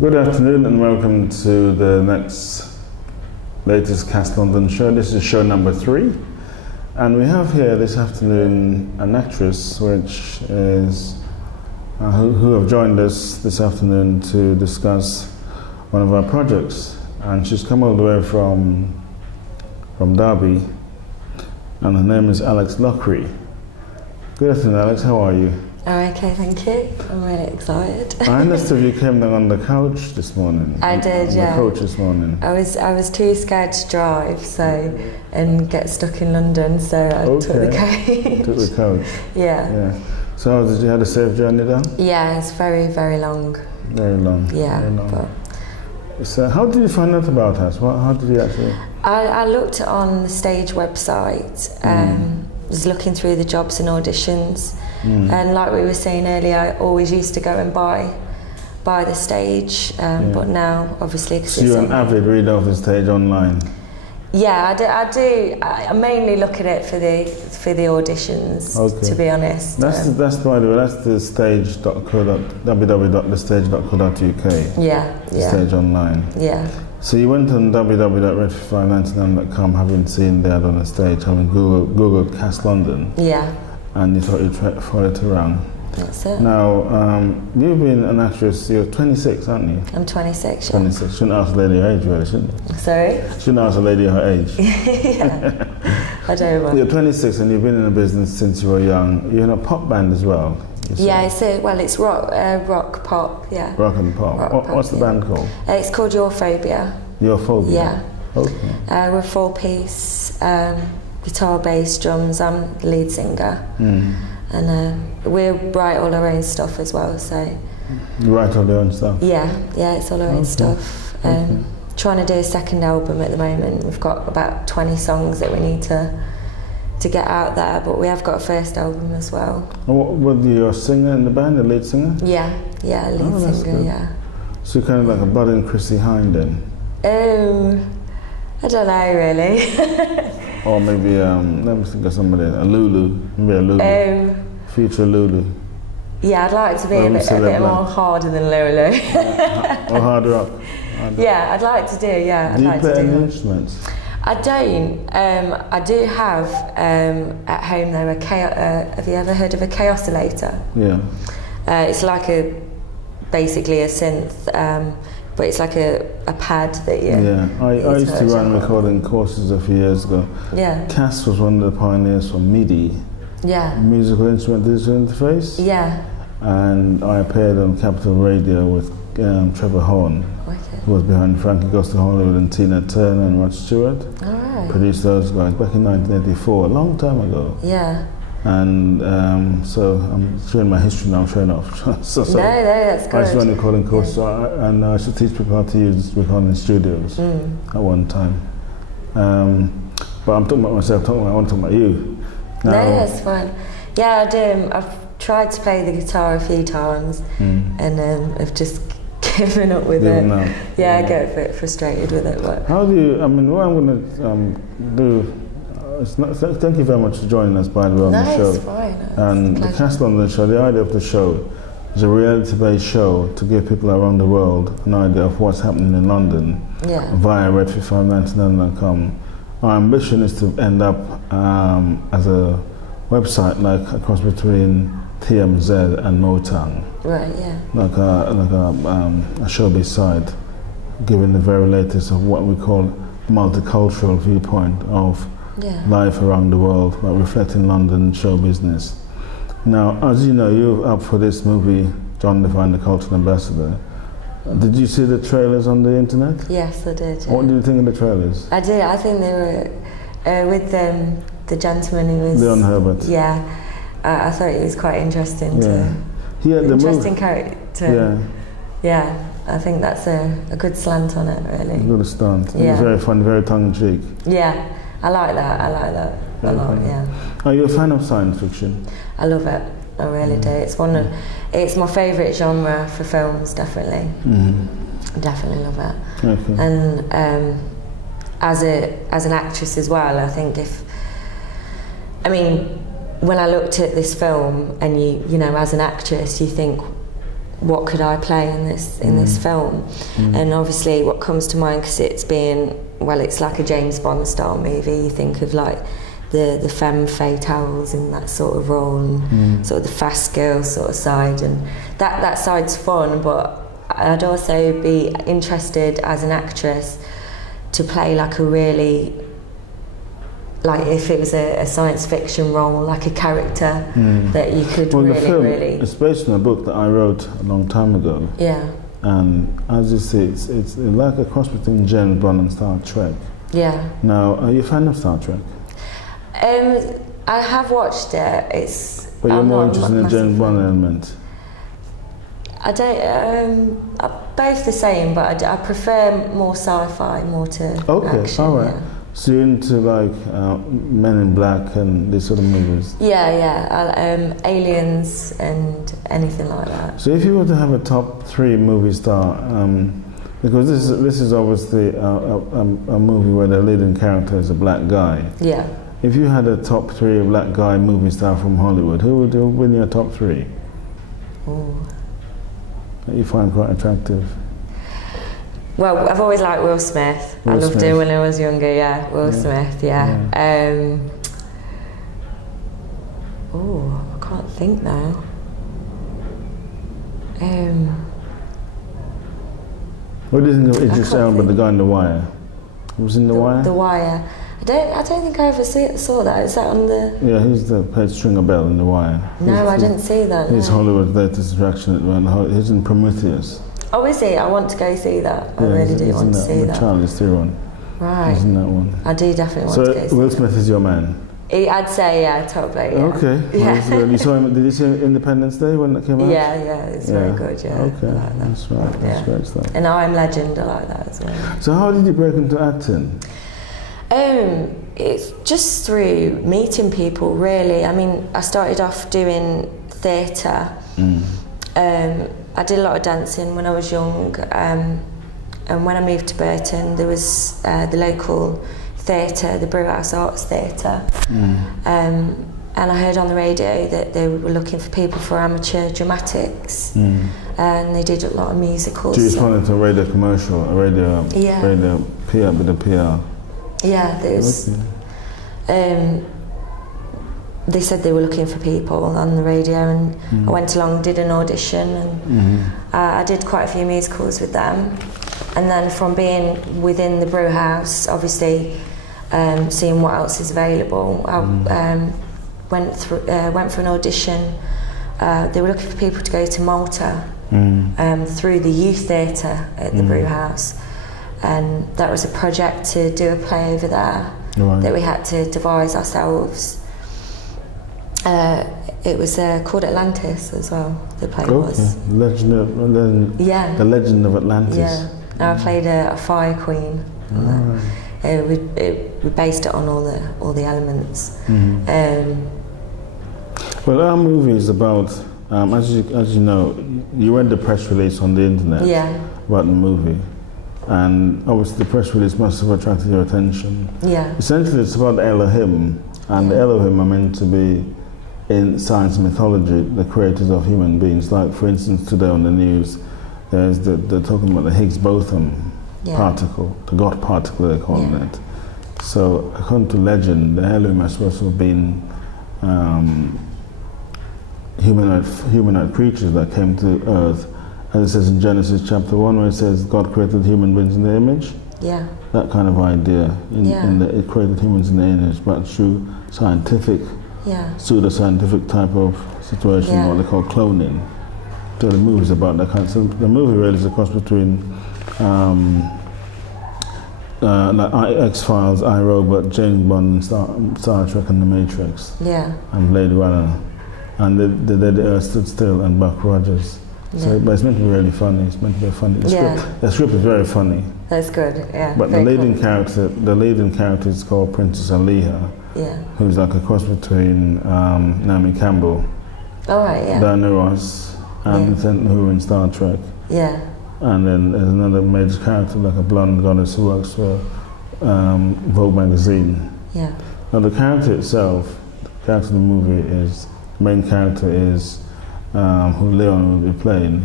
Good afternoon and welcome to the latest Cast London show. This is show number 3, and we have here this afternoon an actress which is who have joined us this afternoon to discuss one of our projects, and she's come all the way from Derby, and her name is Alex Lockery. Good afternoon, Alex. How are you? Oh, okay, thank you. I'm really excited. I understood you came down on the couch this morning. I did, yeah. On the coach this morning. I was too scared to drive, and get stuck in London, so I took the coach. Took the coach. Yeah. So did you have a safe journey down? Yeah, it's very, very long. Very long. Yeah. Very long. So how did you find out about us? How did you actually? I looked on the stage website. Was looking through the jobs and auditions, and like we were saying earlier, I always used to go and buy the stage, but now obviously. So you're an avid reader of the stage online. Yeah, I do. I mainly look at it for the auditions. Okay. To be honest. That's by the way. That's the www.thestage.co.uk. Yeah. The stage online. Yeah. So you went on www.red599.com, having seen the ad on the stage, having Googled Cast London. Yeah. And you thought you'd follow it around. That's it. Now, you've been an actress, you're 26, aren't you? I'm 26, yeah. 26. Shouldn't ask a lady her age, really, shouldn't you? Sorry? Shouldn't ask a lady her age. Yeah. I don't know. You're 26 and you've been in the business since you were young. You're in a pop band as well. Yeah, it's rock pop, yeah. Rock and pop. What's the band called? It's called Your Phobia. Your Phobia? Yeah. Okay. We're a 4-piece, guitar, bass, drums. I'm the lead singer. And we write all our own stuff as well, so... You write all your own stuff? Yeah, it's all our own stuff. Trying to do a second album at the moment. We've got about 20 songs that we need to get out there, but we have got a first album as well. Were you a singer in the band, a lead singer? Yeah, lead singer, good. yeah. So you're kind of like a budding Chrissie Hynde then? I don't know really. Or maybe, let me think of somebody, a Lulu, maybe a Lulu. Future Lulu. Yeah, I'd like to be a bit more harder than Lulu. Or hard rock. Yeah, I'd like to do, yeah. Do you play any instruments? I don't. I do have at home though have you ever heard of a chaosilator? Yeah. It's like basically a synth, but it's like a pad that you... Yeah, I used to run recording courses a few years ago. Yeah. Cass was one of the pioneers for MIDI. Yeah. Musical Instrument Digital Interface. Yeah. And I appeared on Capital Radio with Trevor Horn, who was behind Frankie Goes to Hollywood and Tina Turner and Rod Stewart. All right. Produced those guys back in 1984, a long time ago. Yeah. And so I'm showing my history now, showing off. No, that's good. I used to run recording courses, and I should teach people how to use recording studios at one time. But I'm talking about myself, I want to talk about you. Now, no, that's fine. Yeah, I do. I've tried to play the guitar a few times, and I've just given up with it. Yeah, I get a bit frustrated with it. But how do you? I mean, what I'm going to do. Thank you very much for joining us, by the way, on the show. It's fine. And the Cast London show. The idea of the show is a reality-based show to give people around the world an idea of what's happening in London via red599.com. Our ambition is to end up as a website like a cross between TMZ and Motown. Right, yeah. Like a showbiz site, giving the very latest of what we call multicultural viewpoint of life around the world, but reflecting London show business. Now, as you know, you're up for this movie, John Devine, the Cultural Ambassador. Did you see the trailers on the internet? Yes, I did. Yeah. What did you think of the trailers? I did. I think they were with the gentleman who was Leon Herbert. Yeah, I thought it was quite interesting. Interesting character. Yeah, I think that's a good slant on it, really. Good slant. Yeah. It was very fun, very tongue-in-cheek. Yeah, I like that a lot. Yeah. Are you a fan of science fiction? I love it. I really do. It's it's my favourite genre for films, definitely. Definitely love it. Okay. And as an actress as well, I think when I looked at this film, and you know, as an actress, you think, what could I play in this film? And obviously what comes to mind, because it's like a James Bond style movie, you think of like the femme fatales in that sort of role, and sort of the fast girl sort of side, and that side's fun, but I'd also be interested as an actress to play like a really, like if it was a science fiction role, like a character that you could well, really, the film, really... it's based on a book that I wrote a long time ago. Yeah. And as you see, it's like a cross between James Bond and Star Trek. Yeah. Now, are you a fan of Star Trek? I have watched it. But you're more interested in the James Bond element? I don't... both the same, but I prefer more sci-fi, more to action. All right. Yeah. So you're into like Men in Black and these sort of movies? Yeah. Aliens and anything like that. So if you were to have a top 3 movie star, because this is obviously a movie where the leading character is a black guy. Yeah. If you had a top 3 black guy movie star from Hollywood, who would win your top 3? Ooh. That you find quite attractive? Well, I've always liked Will Smith. I loved him when I was younger, yeah. Will Smith, yeah. I can't think now. What do you think of Idris Elba, the guy in The Wire? Who was in The Wire? The Wire. I don't think I ever saw that. Is that on the... Yeah, he's the played Stringer Bell in The Wire. No, I didn't see that. He's Hollywood's latest attraction. He's in Prometheus. Oh, is he? I want to go see that. I really do want to see that. Charlize Theron. Right. He's in that one. I do definitely want to go see So Will Smith is your man? I'd say, yeah, top eight. Yeah. Okay. Yeah. Well, you saw him, did you see Independence Day when that came out? Yeah, it's very good, yeah. Okay, I like that. that's right. That's great stuff. And I Am Legend, I like that as well. So how did you break into acting? It's just through meeting people, really. I mean, I started off doing theatre. I did a lot of dancing when I was young, and when I moved to Burton, there was the local theatre, the Brewhouse Arts Theatre, and I heard on the radio that they were looking for people for amateur dramatics, and they did a lot of musicals. So you responded to a radio commercial, radio PR with a PR? Yeah, there's... they said they were looking for people on the radio, and I went along, did an audition, and I did quite a few musicals with them. And then from being within the brew house, obviously seeing what else is available, I went for an audition. They were looking for people to go to Malta through the youth theatre at the brew house, and that was a project to do a play over there that we had to devise ourselves. It was called Atlantis as well, the play was. The Legend of Atlantis. Yeah, and I played a fire queen. We based it on all the elements. Well, our movie is about, as you know, you read the press release on the internet about the movie, and obviously the press release must have attracted your attention. Yeah. Essentially, it's about Elohim, and the Elohim are meant to be, in science and mythology, the creators of human beings. Like, for instance, today on the news, they're talking about the Higgs boson particle, the God particle they're calling it. So, according to legend, the Elohim are supposed to have been humanoid creatures that came to Earth, as it says in Genesis chapter 1, where it says God created human beings in the image. Yeah. That kind of idea. It created humans in the image, but through scientific, pseudo-scientific type of situation, what they call cloning. So the movie's about that kind of. So the movie really is a cross between like X-Files, iRobot, James Bond, Star Trek, and The Matrix. Yeah. And Blade Runner. And the Day the Earth Stood Still, and Buck Rogers. So, but it's meant to be really funny. It's meant to be funny. The script is very funny. That's good. Yeah. But the leading character is called Princess Aliha. Yeah. Who's like a cross between Naomi Campbell, Diana Ross, and Lieutenant Uhura in Star Trek. Yeah. And then there's another major character, like a blonde goddess who works for Vogue magazine. Yeah. Now the character itself, the character in the movie is, the main character is who Leon will be playing.